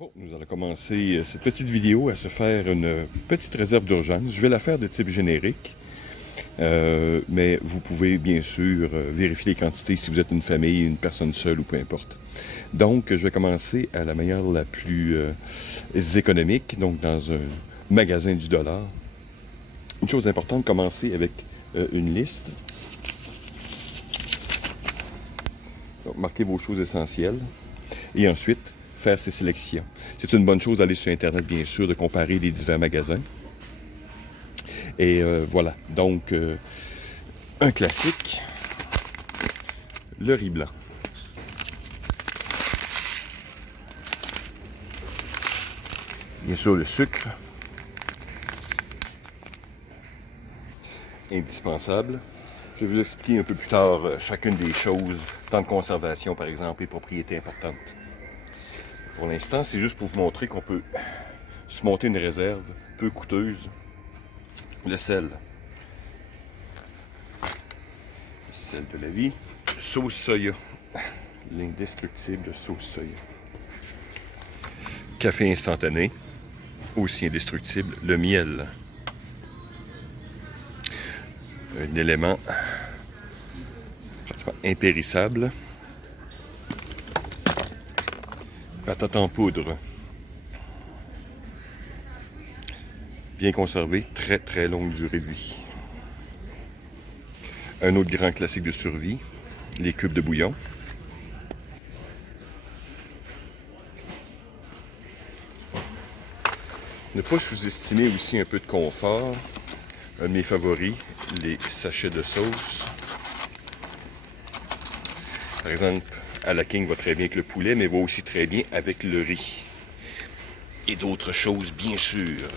Bon, nous allons commencer cette petite vidéo à se faire une petite réserve d'urgence. Je vais la faire de type générique, mais vous pouvez bien sûr vérifier les quantités si vous êtes une famille, une personne seule ou peu importe. Donc, je vais commencer à la manière la plus économique, donc dans un magasin du dollar. Une chose importante, commencer avec une liste. Donc, marquez vos choses essentielles et ensuite faire ses sélections. C'est une bonne chose d'aller sur Internet, bien sûr, de comparer les divers magasins. Et voilà, donc un classique, le riz blanc. Bien sûr, le sucre, indispensable. Je vais vous expliquer un peu plus tard chacune des choses, temps de conservation par exemple et propriétés importantes. Pour l'instant, c'est juste pour vous montrer qu'on peut se monter une réserve peu coûteuse. Le sel. Le sel de la vie. Sauce soya. L'indestructible sauce soya. Café instantané. Aussi indestructible. Le miel. Un élément pratiquement impérissable. Patate en poudre. Bien conservé, très longue durée de vie. Un autre grand classique de survie, les cubes de bouillon. Ne pas sous-estimer aussi un peu de confort. Un de mes favoris, les sachets de sauce. Par exemple, à la King va très bien avec le poulet, mais va aussi très bien avec le riz. Et d'autres choses, bien sûr.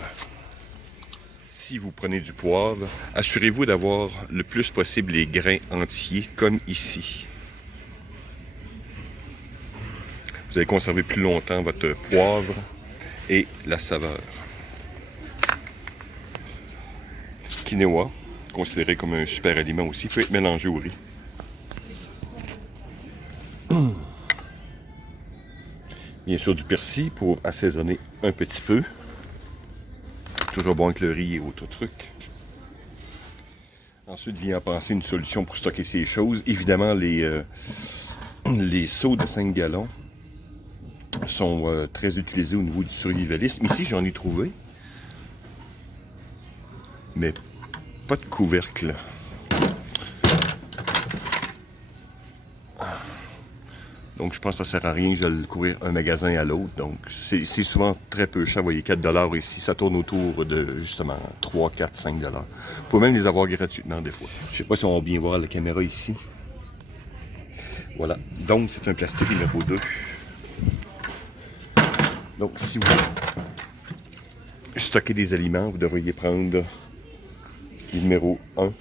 Si vous prenez du poivre, assurez-vous d'avoir le plus possible les grains entiers, comme ici. Vous allez conserver plus longtemps votre poivre et la saveur. Quinoa, considéré comme un super aliment aussi, peut être mélangé au riz. Bien sûr du persil pour assaisonner un petit peu. Toujours bon avec le riz et autres trucs. Ensuite vient à penser une solution pour stocker ces choses. Évidemment, les seaux de 5 gallons sont très utilisés au niveau du survivalisme. Ici, j'en ai trouvé, mais pas de couvercle. Donc, je pense que ça ne sert à rien de courir un magasin à l'autre. Donc, c'est souvent très peu cher. Vous voyez, 4$ ici, ça tourne autour de, justement, 3, 4, 5$. Vous pouvez même les avoir gratuitement, des fois. Je ne sais pas si on va bien voir la caméra ici. Voilà. Donc, c'est un plastique numéro 2. Donc, si vous stockez des aliments, vous devriez prendre le numéro 1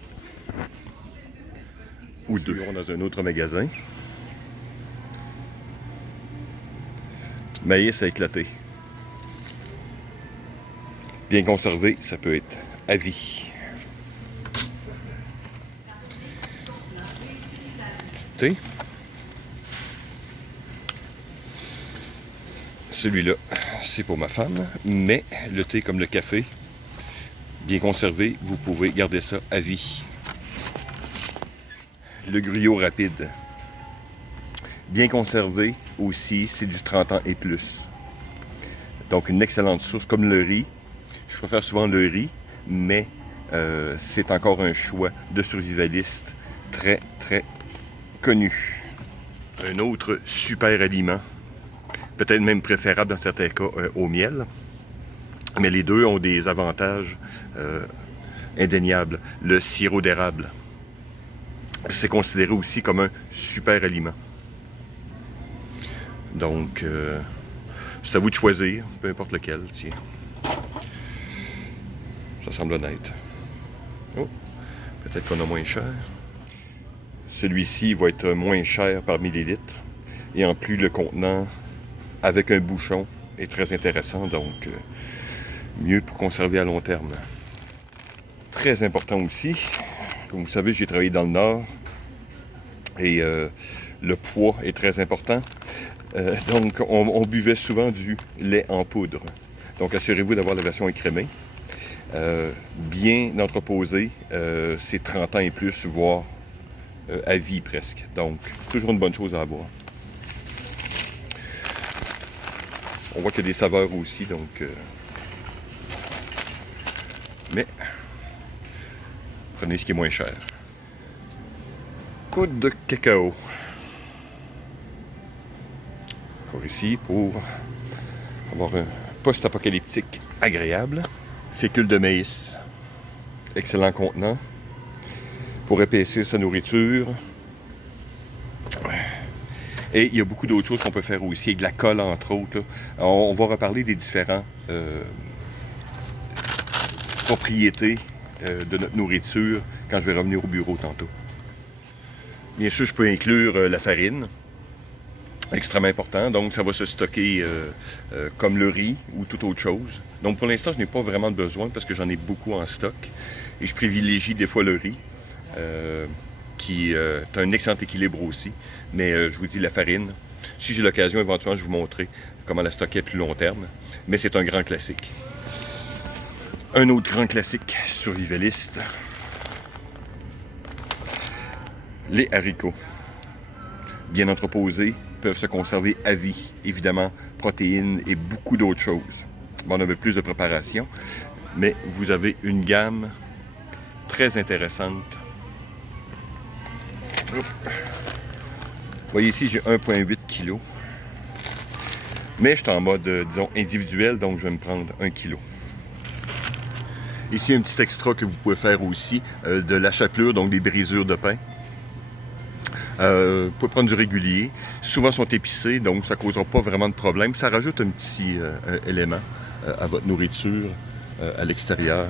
ou 2. Dans un autre magasin. Maïs à éclater. Bien conservé, ça peut être à vie. Thé. Celui-là, c'est pour ma femme, mais le thé comme le café, bien conservé, vous pouvez garder ça à vie. Le gruyot rapide. Bien conservé aussi, c'est du 30 ans et plus. Donc une excellente source, comme le riz. Je préfère souvent le riz, mais c'est encore un choix de survivaliste très connu. Un autre super aliment, peut-être même préférable dans certains cas au miel, mais les deux ont des avantages indéniables. Le sirop d'érable, c'est considéré aussi comme un super aliment. Donc, c'est à vous de choisir, peu importe lequel, tiens. Ça semble honnête. Oh, peut-être qu'on a moins cher. Celui-ci va être moins cher par millilitre. Et en plus, le contenant avec un bouchon est très intéressant, donc mieux pour conserver à long terme. Très important aussi, comme vous savez, j'ai travaillé dans le Nord et le poids est très important. Donc, on buvait souvent du lait en poudre. Donc, assurez-vous d'avoir la version écrémée. Bien entreposée, c'est 30 ans et plus, voire à vie presque. Donc, toujours une bonne chose à avoir. On voit qu'il y a des saveurs aussi, donc... mais, prenez ce qui est moins cher. Coude de cacao. Pour ici, pour avoir un post-apocalyptique agréable. Fécule de maïs. Excellent contenant. Pour épaissir sa nourriture. Et il y a beaucoup d'autres choses qu'on peut faire aussi, avec de la colle entre autres. Là. On va reparler des différents propriétés de notre nourriture quand je vais revenir au bureau tantôt. Bien sûr, je peux inclure la farine, extrêmement important, donc ça va se stocker comme le riz ou toute autre chose. Donc pour l'instant, je n'ai pas vraiment besoin parce que j'en ai beaucoup en stock et je privilégie des fois le riz. Qui est un excellent équilibre aussi. Mais je vous dis, la farine, si j'ai l'occasion, éventuellement, je vais vous montrer comment la stocker à plus long terme. Mais c'est un grand classique. Un autre grand classique survivaliste, les haricots. Bien entreposés, peuvent se conserver à vie. Évidemment, protéines et beaucoup d'autres choses. Bon, on avait plus de préparation, mais vous avez une gamme très intéressante. Vous voyez ici, j'ai 1,8 kg. Mais je suis en mode, disons, individuel, donc je vais me prendre 1 kg. Ici, un petit extra que vous pouvez faire aussi, de la chapelure, donc des brisures de pain. Vous pouvez prendre du régulier. Souvent, sont épicés, donc ça ne causera pas vraiment de problème. Ça rajoute un petit élément à votre nourriture à l'extérieur.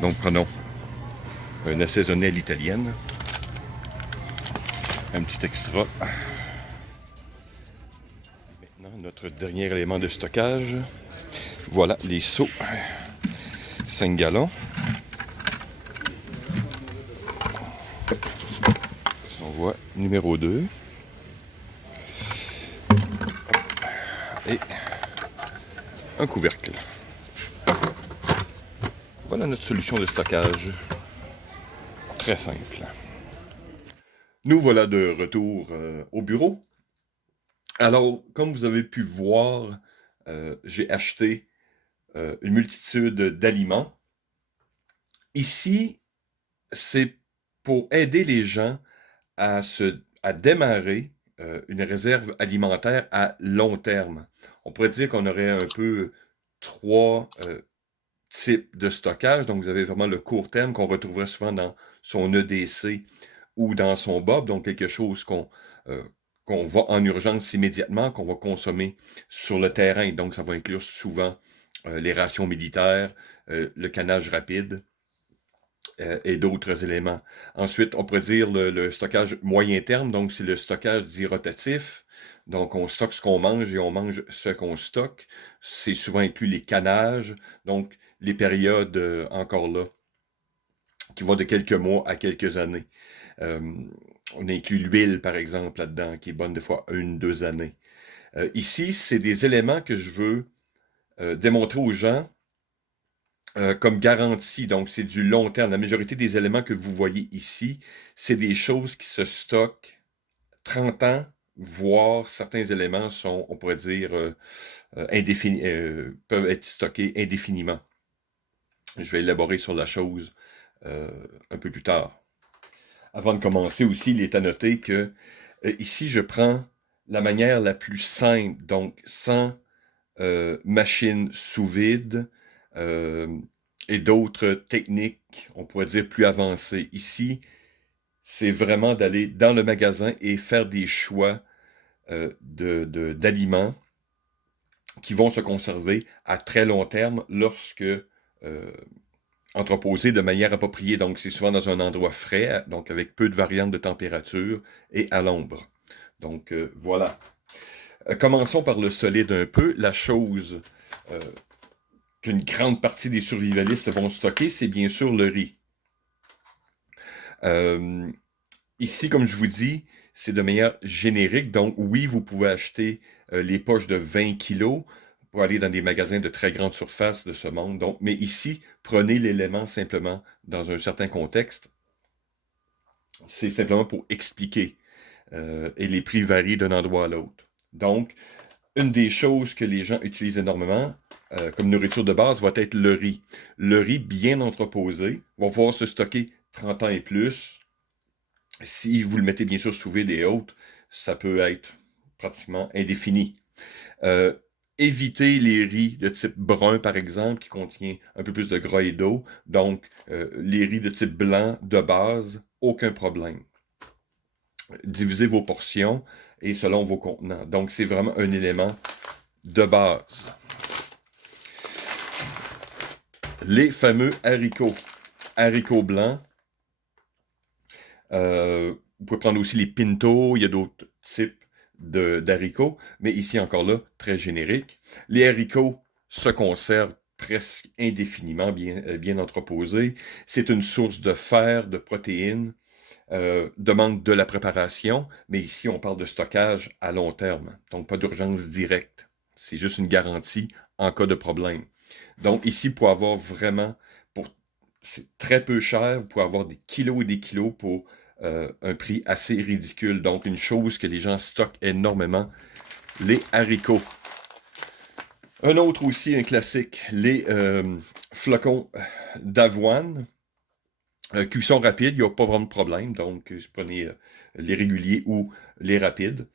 Donc, prenons un assaisonné à l'italienne. Un petit extra. Maintenant, notre dernier élément de stockage. Voilà, les seaux. 5 gallons. On voit numéro 2. Et un couvercle. Voilà notre solution de stockage. Très simple. Nous voilà de retour au bureau. Alors, comme vous avez pu voir, j'ai acheté une multitude d'aliments. Ici, c'est pour aider les gens à démarrer une réserve alimentaire à long terme. On pourrait dire qu'on aurait un peu 3 types de stockage. Donc, vous avez vraiment le court terme qu'on retrouverait souvent dans son EDC ou dans son BOB, donc quelque chose qu'on va en urgence immédiatement, qu'on va consommer sur le terrain. Donc, ça va inclure souvent les rations militaires, le canage rapide et d'autres éléments. Ensuite, on pourrait dire le stockage moyen terme, donc c'est le stockage dit rotatif. Donc, on stocke ce qu'on mange et on mange ce qu'on stocke. C'est souvent inclus les canages, donc les périodes encore là, qui vont de quelques mois à quelques années. On inclut l'huile, par exemple, là-dedans, qui est bonne des fois 1-2 années. Ici, c'est des éléments que je veux démontrer aux gens comme garantie. Donc, c'est du long terme. La majorité des éléments que vous voyez ici, c'est des choses qui se stockent 30 ans, voire certains éléments sont, on pourrait dire, peuvent être stockés indéfiniment. Je vais élaborer sur la chose un peu plus tard. Avant de commencer aussi, il est à noter que ici, je prends la manière la plus simple, donc sans machine sous vide et d'autres techniques, on pourrait dire, plus avancées. Ici, c'est vraiment d'aller dans le magasin et faire des choix d'aliments qui vont se conserver à très long terme lorsque entreposés de manière appropriée. Donc, c'est souvent dans un endroit frais, donc avec peu de variantes de température et à l'ombre. Donc, voilà. Commençons par le solide un peu. La chose qu'une grande partie des survivalistes vont stocker, c'est bien sûr le riz. Ici, comme je vous dis, c'est de manière générique. Donc, oui, vous pouvez acheter les poches de 20 kilos pour aller dans des magasins de très grande surface de ce monde. Donc, mais ici, prenez l'élément simplement dans un certain contexte. C'est simplement pour expliquer. Et les prix varient d'un endroit à l'autre. Donc, une des choses que les gens utilisent énormément comme nourriture de base va être le riz. Le riz bien entreposé va pouvoir se stocker 30 ans et plus. Si vous le mettez bien sûr sous vide et autres, ça peut être pratiquement indéfini. Euh, Évitez les riz de type brun, par exemple, qui contient un peu plus de gras et d'eau. Donc, les riz de type blanc, de base, aucun problème. Divisez vos portions et selon vos contenants. Donc, c'est vraiment un élément de base. Les fameux haricots. Haricots blancs. Vous pouvez prendre aussi les pinto. Il y a d'autres types d'haricots. Mais ici, encore là, très générique. Les haricots se conservent presque indéfiniment, bien entreposés. C'est une source de fer, de protéines. Demande de la préparation, mais ici, on parle de stockage à long terme. Donc, pas d'urgence directe. C'est juste une garantie en cas de problème. Donc, ici, pour avoir vraiment, c'est très peu cher, vous pouvez avoir des kilos et des kilos pour un prix assez ridicule. Donc, une chose que les gens stockent énormément, les haricots. Un autre aussi, un classique, les flocons d'avoine. Cuisson rapide, il n'y a pas vraiment de problème, donc prenez les réguliers ou les rapides.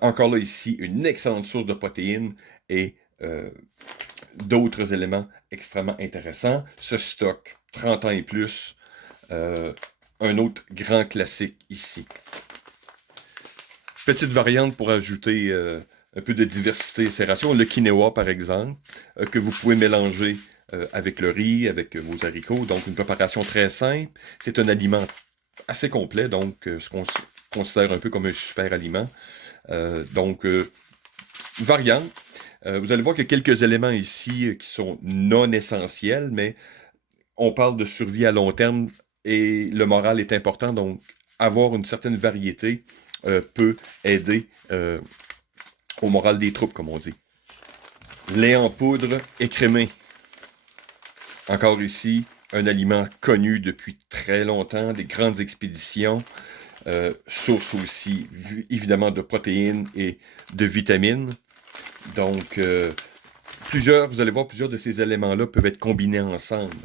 Encore là, ici, une excellente source de protéines et d'autres éléments extrêmement intéressants. Ce stock, 30 ans et plus, un autre grand classique ici. Petite variante pour ajouter un peu de diversité et serration, le quinoa par exemple, que vous pouvez mélanger avec le riz, avec vos haricots. Donc, une préparation très simple. C'est un aliment assez complet, donc ce qu'on considère un peu comme un super aliment. Donc, variante. Vous allez voir qu'il y a quelques éléments ici qui sont non essentiels, mais on parle de survie à long terme et le moral est important. Donc, avoir une certaine variété peut aider au moral des troupes, comme on dit. Lait en poudre écrémé. Encore ici, un aliment connu depuis très longtemps, des grandes expéditions, source aussi évidemment de protéines et de vitamines. Donc, vous allez voir, plusieurs de ces éléments-là peuvent être combinés ensemble.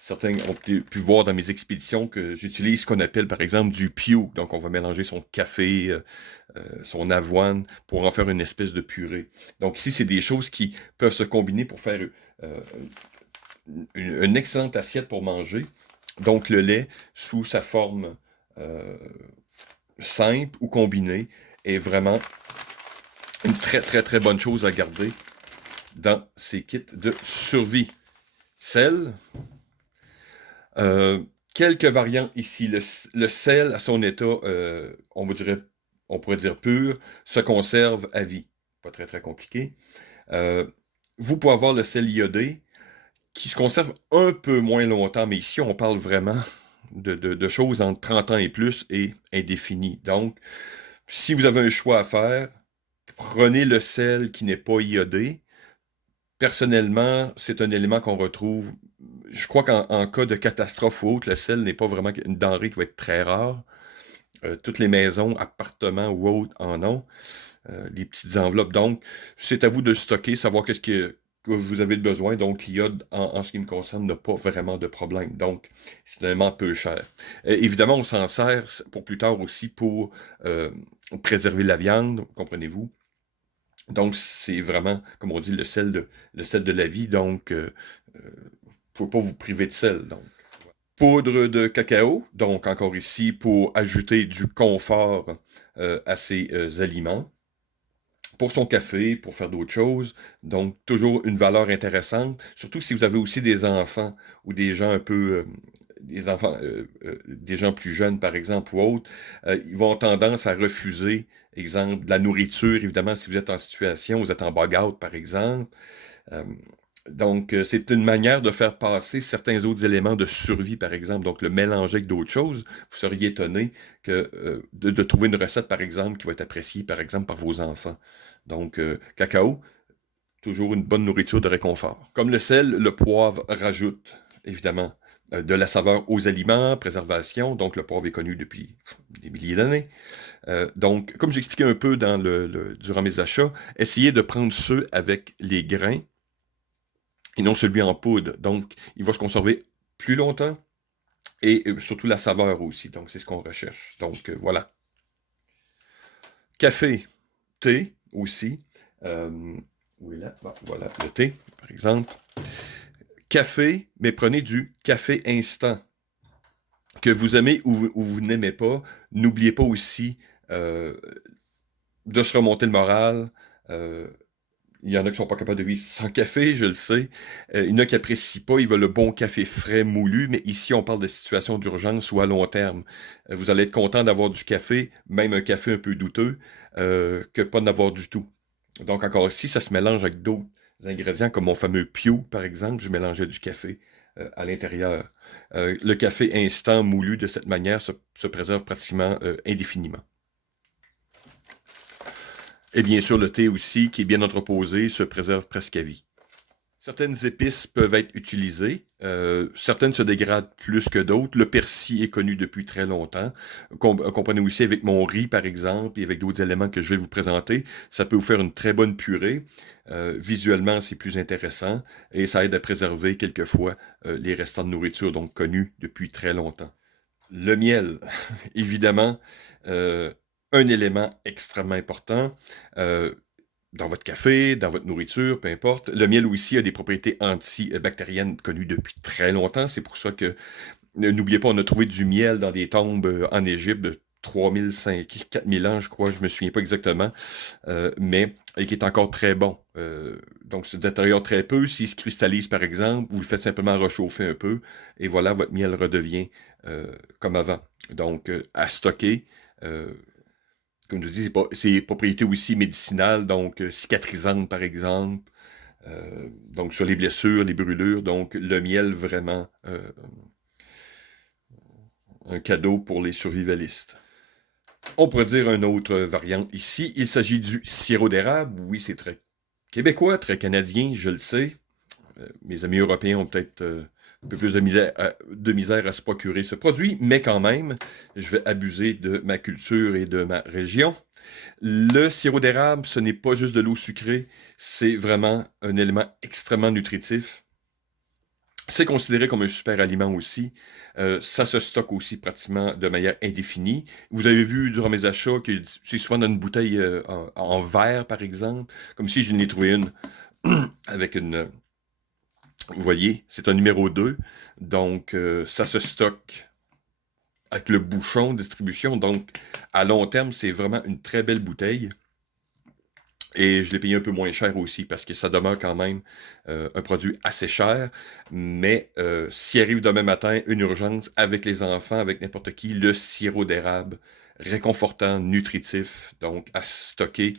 Certains ont pu voir dans mes expéditions que j'utilise ce qu'on appelle par exemple du pew. Donc, on va mélanger son café, son avoine pour en faire une espèce de purée. Donc, ici, c'est des choses qui peuvent se combiner pour faire une excellente assiette pour manger. Donc, le lait, sous sa forme simple ou combinée, est vraiment une très, très, très bonne chose à garder dans ces kits de survie. Sel. Quelques variantes ici. Le sel, à son état, on pourrait dire pur, se conserve à vie. Pas très, très compliqué. Vous pouvez avoir le sel iodé, qui se conserve un peu moins longtemps, mais ici, on parle vraiment de choses entre 30 ans et plus et indéfinies. Donc, si vous avez un choix à faire, prenez le sel qui n'est pas iodé. Personnellement, c'est un élément qu'on retrouve. Je crois qu'en cas de catastrophe ou autre, le sel n'est pas vraiment une denrée qui va être très rare. Toutes les maisons, appartements ou autres en ont. Les petites enveloppes. Donc, c'est à vous de stocker, savoir qu'est-ce que vous avez besoin. Donc, l'iode, en ce qui me concerne, n'a pas vraiment de problème. Donc, c'est vraiment peu cher. Évidemment, on s'en sert pour plus tard aussi pour préserver la viande, comprenez-vous. Donc, c'est vraiment, comme on dit, le sel de la vie. Donc, ne faut pas vous priver de sel. Donc. Poudre de cacao, donc encore ici, pour ajouter du confort à ces aliments. Pour son café, pour faire d'autres choses. Donc, toujours une valeur intéressante. Surtout si vous avez aussi des enfants ou des gens un peu... des gens plus jeunes, par exemple, ou autres, ils vont avoir tendance à refuser, exemple, de la nourriture, évidemment, si vous êtes en situation, vous êtes en bug-out, par exemple. Donc, c'est une manière de faire passer certains autres éléments de survie, par exemple. Donc, le mélanger avec d'autres choses. Vous seriez étonné de trouver une recette, par exemple, qui va être appréciée, par exemple, par vos enfants. Donc, cacao, toujours une bonne nourriture de réconfort. Comme le sel, le poivre rajoute, évidemment, de la saveur aux aliments, préservation. Donc, le poivre est connu depuis des milliers d'années. Donc, comme j'expliquais un peu durant mes achats, essayez de prendre ceux avec les grains et non celui en poudre. Donc, il va se conserver plus longtemps et surtout la saveur aussi. Donc, c'est ce qu'on recherche. Donc, voilà. Café, thé aussi. Où est là? Bon, voilà, le thé, par exemple. Café, mais prenez du café instant. Que vous aimez ou vous n'aimez pas, n'oubliez pas aussi euh, de se remonter le moral. Euh, Il y en a qui sont pas capables de vivre sans café, je le sais. Il y en a qui apprécient pas, ils veulent le bon café frais, moulu, mais ici, on parle de situation d'urgence ou à long terme. Vous allez être content d'avoir du café, même un café un peu douteux, que pas d'avoir du tout. Donc, encore ici, ça se mélange avec d'autres ingrédients, comme mon fameux Pio, par exemple, je mélangeais du café à l'intérieur. Le café instant moulu de cette manière se préserve pratiquement indéfiniment. Et bien sûr, le thé aussi, qui est bien entreposé, se préserve presque à vie. Certaines épices peuvent être utilisées. Certaines se dégradent plus que d'autres. Le persil est connu depuis très longtemps. Comprenez aussi avec mon riz, par exemple, et avec d'autres éléments que je vais vous présenter. Ça peut vous faire une très bonne purée. Visuellement, c'est plus intéressant et ça aide à préserver quelquefois les restants de nourriture, donc connus depuis très longtemps. Le miel, évidemment, un élément extrêmement important. Euh, dans votre café, dans votre nourriture, peu importe. Le miel aussi a des propriétés antibactériennes connues depuis très longtemps. C'est pour ça que, n'oubliez pas, on a trouvé du miel dans des tombes en Égypte de 3000, 4000 ans, je crois, je me souviens pas exactement, mais et qui est encore très bon. Donc, se détériore très peu. S'il se cristallise, par exemple, vous le faites simplement réchauffer un peu, et voilà, votre miel redevient comme avant. Donc, à stocker. Comme je dis, c'est propriétés aussi médicinales, donc cicatrisantes par exemple, donc sur les blessures, les brûlures, donc le miel vraiment un cadeau pour les survivalistes. On pourrait dire une autre variante ici, il s'agit du sirop d'érable, oui c'est très québécois, très canadien, je le sais. Mes amis européens ont peut-être un peu plus de misère à se procurer ce produit, mais quand même, je vais abuser de ma culture et de ma région. Le sirop d'érable, ce n'est pas juste de l'eau sucrée, c'est vraiment un élément extrêmement nutritif. C'est considéré comme un super aliment aussi. Ça se stocke aussi pratiquement de manière indéfinie. Vous avez vu durant mes achats que c'est souvent dans une bouteille en verre, par exemple, comme si je n'ai trouvé une avec une... Vous voyez, c'est un numéro 2. Donc, ça se stocke avec le bouchon de distribution. Donc, à long terme, c'est vraiment une très belle bouteille. Et je l'ai payé un peu moins cher aussi parce que ça demeure quand même un produit assez cher. Mais s'il arrive demain matin une urgence avec les enfants, avec n'importe qui, le sirop d'érable, réconfortant, nutritif, donc à stocker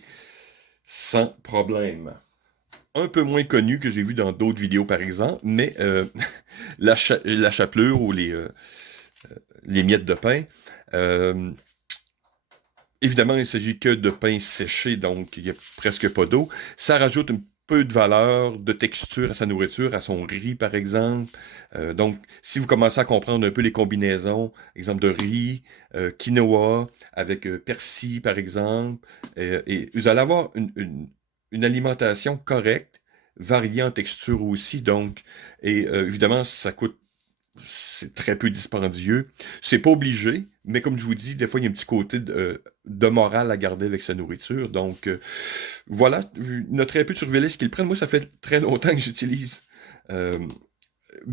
sans problème. Un peu moins connu que j'ai vu dans d'autres vidéos par exemple, mais la chapelure ou les miettes de pain. Euh, Évidemment, il ne s'agit que de pain séché, donc il n'y a presque pas d'eau. Ça rajoute un peu de valeur, de texture à sa nourriture, à son riz par exemple. Donc, si vous commencez à comprendre un peu les combinaisons, exemple de riz, quinoa, avec persil par exemple, et vous allez avoir une alimentation correcte, variée en texture aussi, donc, et évidemment, ça coûte c'est très peu dispendieux. C'est pas obligé, mais comme je vous dis, des fois, il y a un petit côté de morale à garder avec sa nourriture. Donc, voilà, il y en a très peu de surveillance qui le prennent. Moi, ça fait très longtemps que j'utilise. Euh,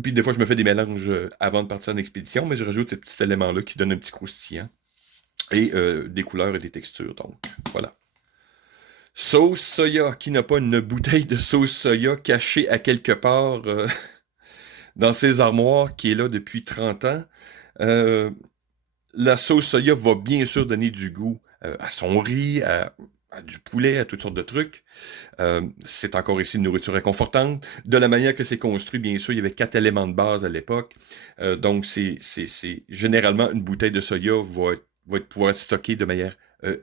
Puis des fois, je me fais des mélanges avant de partir en expédition, mais je rajoute ces petits éléments-là qui donnent un petit croustillant. Et des couleurs et des textures. Donc, voilà. Sauce soya. Qui n'a pas une bouteille de sauce soya cachée à quelque part dans ses armoires qui est là depuis 30 ans? Euh, la sauce soya va bien sûr donner du goût à son riz, à du poulet, à toutes sortes de trucs. C'est encore ici une nourriture réconfortante. De la manière que c'est construit, bien sûr, il y avait 4 éléments de base à l'époque. Donc, généralement, une bouteille de soya pouvoir être stockée de manière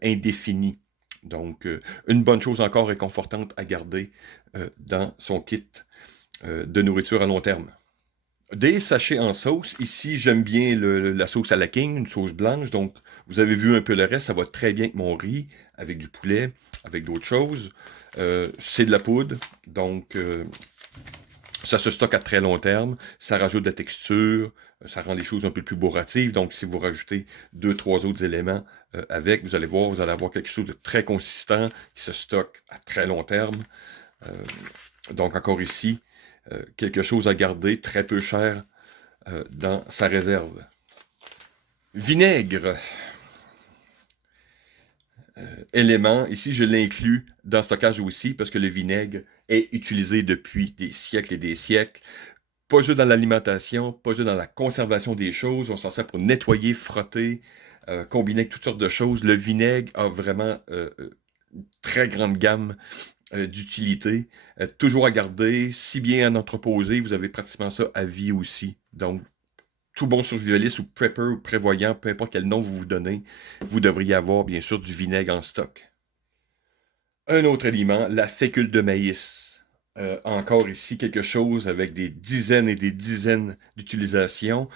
indéfinie. Donc, une bonne chose encore réconfortante à garder dans son kit de nourriture à long terme. Des sachets en sauce. Ici, j'aime bien la sauce à la king, une sauce blanche. Donc, vous avez vu un peu le reste. Ça va très bien avec mon riz, avec du poulet, avec d'autres choses. C'est de la poudre. Donc, ça se stocke à très long terme. Ça rajoute de la texture. Ça rend les choses un peu plus bourratives. Donc, si vous rajoutez 2, 3 autres éléments avec, vous allez voir, vous allez avoir quelque chose de très consistant qui se stocke à très long terme. Donc, encore ici, quelque chose à garder, très peu cher dans sa réserve. Vinaigre. Élément, ici je l'inclus dans le stockage aussi parce que le vinaigre est utilisé depuis des siècles et des siècles. Pas juste dans l'alimentation, pas juste dans la conservation des choses, on s'en sert pour nettoyer, frotter, combiner avec toutes sortes de choses. Le vinaigre a vraiment une très grande gamme d'utilité, toujours à garder, si bien en entreposé, vous avez pratiquement ça à vie aussi. Donc, tout bon survivaliste ou prepper ou prévoyant, peu importe quel nom vous vous donnez, vous devriez avoir bien sûr du vinaigre en stock. Un autre aliment, la fécule de maïs. Encore ici, quelque chose avec des dizaines et des dizaines d'utilisations.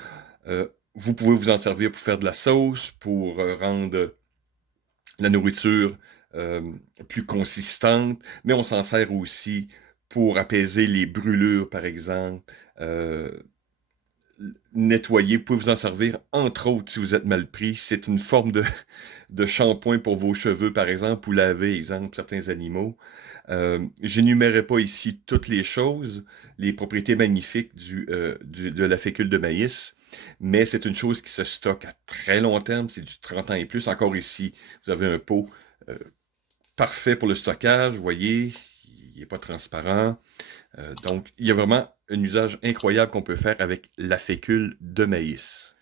Vous pouvez vous en servir pour faire de la sauce, pour rendre la nourriture plus consistante, mais on s'en sert aussi pour apaiser les brûlures, par exemple. Nettoyer, vous pouvez vous en servir, entre autres, si vous êtes mal pris. C'est une forme de shampoing pour vos cheveux, par exemple, ou laver, exemple, certains animaux. J'énumérerai pas ici toutes les choses, les propriétés magnifiques de la fécule de maïs, mais c'est une chose qui se stocke à très long terme, c'est du 30 ans et plus. Encore ici, vous avez un pot parfait pour le stockage, vous voyez, il n'est pas transparent. Donc, il y a vraiment un usage incroyable qu'on peut faire avec la fécule de maïs.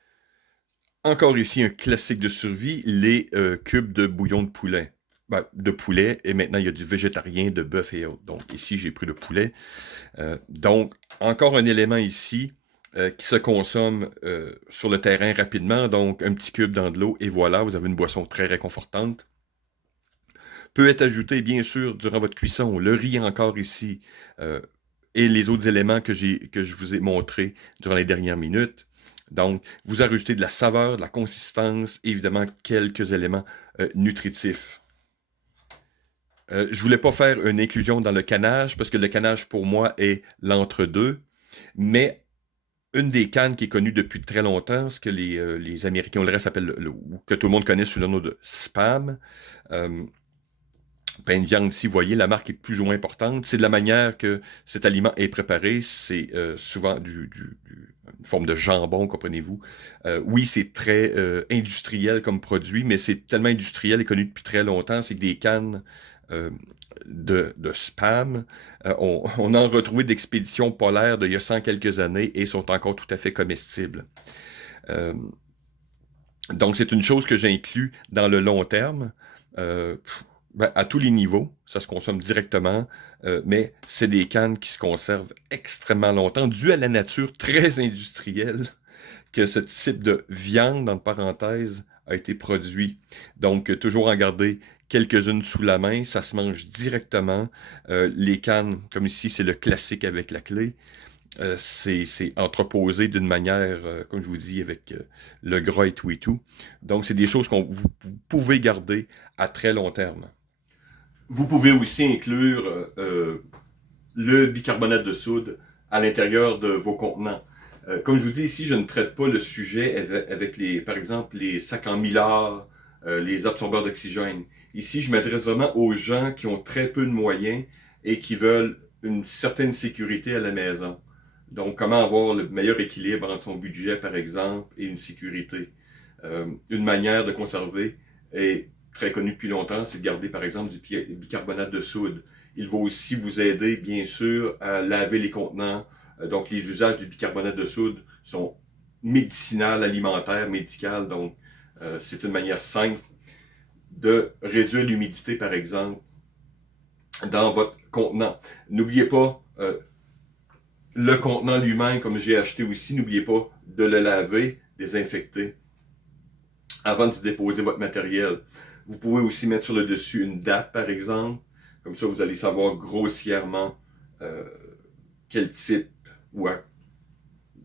Encore ici, un classique de survie, les cubes de bouillon de poulet. Ben, de poulet, et maintenant il y a du végétarien, de bœuf et autres. Donc ici, j'ai pris le poulet. Donc, encore un élément ici qui se consomme sur le terrain rapidement. Donc, un petit cube dans de l'eau, et voilà, vous avez une boisson très réconfortante. Peut être ajouté, bien sûr, durant votre cuisson. Le riz encore ici. Et les autres éléments que je vous ai montrés durant les dernières minutes. Donc, vous ajoutez de la saveur, de la consistance, et évidemment quelques éléments nutritifs. Je voulais pas faire une inclusion dans le canage, parce que le canage, pour moi, est l'entre-deux. Mais une des cannes qui est connue depuis très longtemps, ce que les Américains, on le reste appelle, ou que tout le monde connaît sous le nom de Spam, pain de viande ici, vous voyez, la marque est plus ou moins importante. C'est de la manière que cet aliment est préparé. C'est souvent une forme de jambon, comprenez-vous. Oui, c'est très industriel comme produit, mais c'est tellement industriel et connu depuis très longtemps. C'est que des cannes de spam, on a retrouvé d'expéditions polaires d'il y a 100 quelques années et sont encore tout à fait comestibles. Donc, c'est une chose que j'inclus dans le long terme. À tous les niveaux, ça se consomme directement, mais c'est des cannes qui se conservent extrêmement longtemps, dû à la nature très industrielle que ce type de viande, entre parenthèses, a été produit. Donc, toujours en garder quelques-unes sous la main, ça se mange directement. Les cannes, comme ici, c'est le classique avec la clé. C'est entreposé d'une manière, comme je vous dis, avec le gras et tout et tout. Donc, c'est des choses vous pouvez garder à très long terme. Vous pouvez aussi inclure le bicarbonate de soude à l'intérieur de vos contenants. Comme je vous dis ici, je ne traite pas le sujet avec par exemple, les sacs en mylar, les absorbeurs d'oxygène. Ici, je m'adresse vraiment aux gens qui ont très peu de moyens et qui veulent une certaine sécurité à la maison. Donc, comment avoir le meilleur équilibre entre son budget, par exemple, et une sécurité. Une manière de conserver est très connue depuis longtemps, c'est de garder, par exemple, du bicarbonate de soude. Il va aussi vous aider, bien sûr, à laver les contenants. Donc, les usages du bicarbonate de soude sont médicinales, alimentaires, médicales. Donc, c'est une manière simple de réduire l'humidité, par exemple, dans votre contenant. N'oubliez pas le contenant lui-même, comme j'ai acheté aussi, n'oubliez pas de le laver, désinfecter, avant de déposer votre matériel. Vous pouvez aussi mettre sur le dessus une date, par exemple. Comme ça, vous allez savoir grossièrement quel type, ou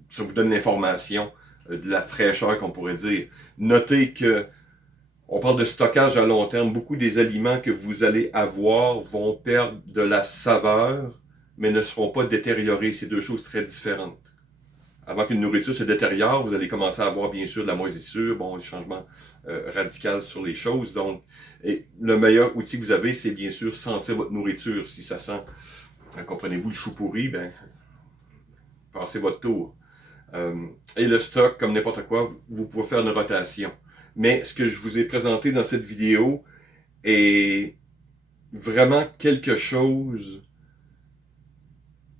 ça vous donne l'information de la fraîcheur qu'on pourrait dire. Notez que on parle de stockage à long terme. Beaucoup des aliments que vous allez avoir vont perdre de la saveur, mais ne seront pas détériorés. C'est deux choses très différentes. Avant qu'une nourriture se détériore, vous allez commencer à avoir bien sûr de la moisissure, bon, des changements radicaux sur les choses. Donc, et le meilleur outil que vous avez, c'est bien sûr sentir votre nourriture. Si ça sent, comprenez-vous, le chou pourri, ben, passez votre tour. Et le stock, comme n'importe quoi, vous pouvez faire une rotation. Mais ce que je vous ai présenté dans cette vidéo est vraiment quelque chose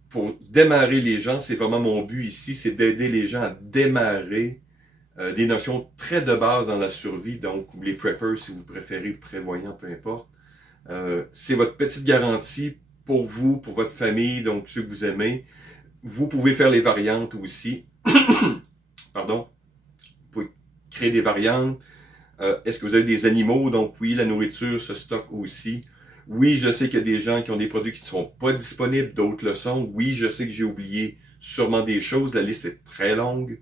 pour démarrer les gens. C'est vraiment mon but ici, c'est d'aider les gens à démarrer des notions très de base dans la survie, donc les preppers si vous préférez, prévoyants, peu importe. C'est votre petite garantie pour vous, pour votre famille, donc ceux que vous aimez. Vous pouvez faire les variantes aussi. Pardon. Vous pouvez créer des variantes. Est-ce que vous avez des animaux? Donc oui, la nourriture se stocke aussi. Oui, je sais qu'il y a des gens qui ont des produits qui ne sont pas disponibles, d'autres le sont. Oui, je sais que j'ai oublié sûrement des choses. La liste est très longue.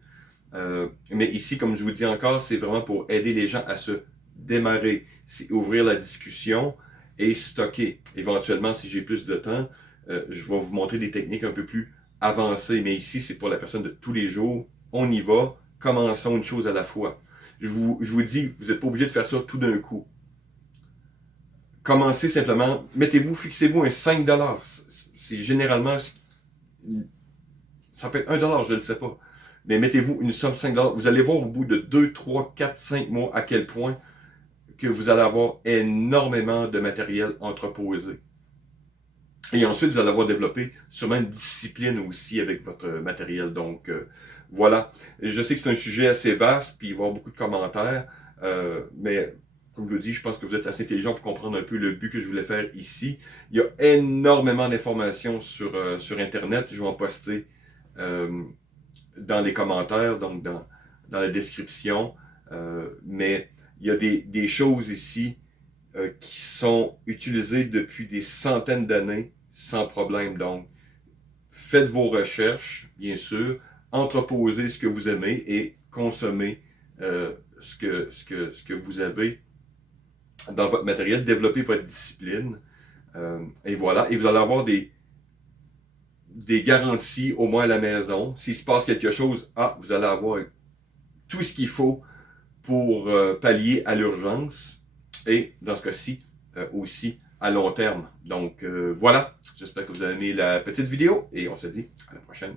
Mais ici, comme je vous dis encore, c'est vraiment pour aider les gens à se démarrer. C'est ouvrir la discussion et stocker. Éventuellement, si j'ai plus de temps, je vais vous montrer des techniques un peu plus avancées. Mais ici, c'est pour la personne de tous les jours. On y va. Commençons une chose à la fois. Je vous dis, vous n'êtes pas obligé de faire ça tout d'un coup. Commencez simplement, mettez-vous, fixez-vous un 5$. C'est généralement, ça peut être 1$, je ne sais pas. Mais mettez-vous une somme de 5$. Vous allez voir au bout de 2, 3, 4, 5 mois à quel point que vous allez avoir énormément de matériel entreposé. Et ensuite, vous allez avoir développé sûrement une discipline aussi avec votre matériel. Donc, voilà. Je sais que c'est un sujet assez vaste, puis il va y avoir beaucoup de commentaires, mais comme je le dis, je pense que vous êtes assez intelligent pour comprendre un peu le but que je voulais faire ici. Il y a énormément d'informations sur Internet. Je vais en poster dans les commentaires, donc dans la description. Mais il y a des choses ici qui sont utilisées depuis des centaines d'années sans problème. Donc, faites vos recherches, bien sûr, entreposez ce que vous aimez et consommez ce que vous avez dans votre matériel, développez votre discipline. Et voilà, et vous allez avoir des garanties au moins à la maison. S'il se passe quelque chose, vous allez avoir tout ce qu'il faut pour pallier à l'urgence et dans ce cas-ci aussi à long terme. Donc voilà, j'espère que vous avez aimé la petite vidéo et on se dit à la prochaine.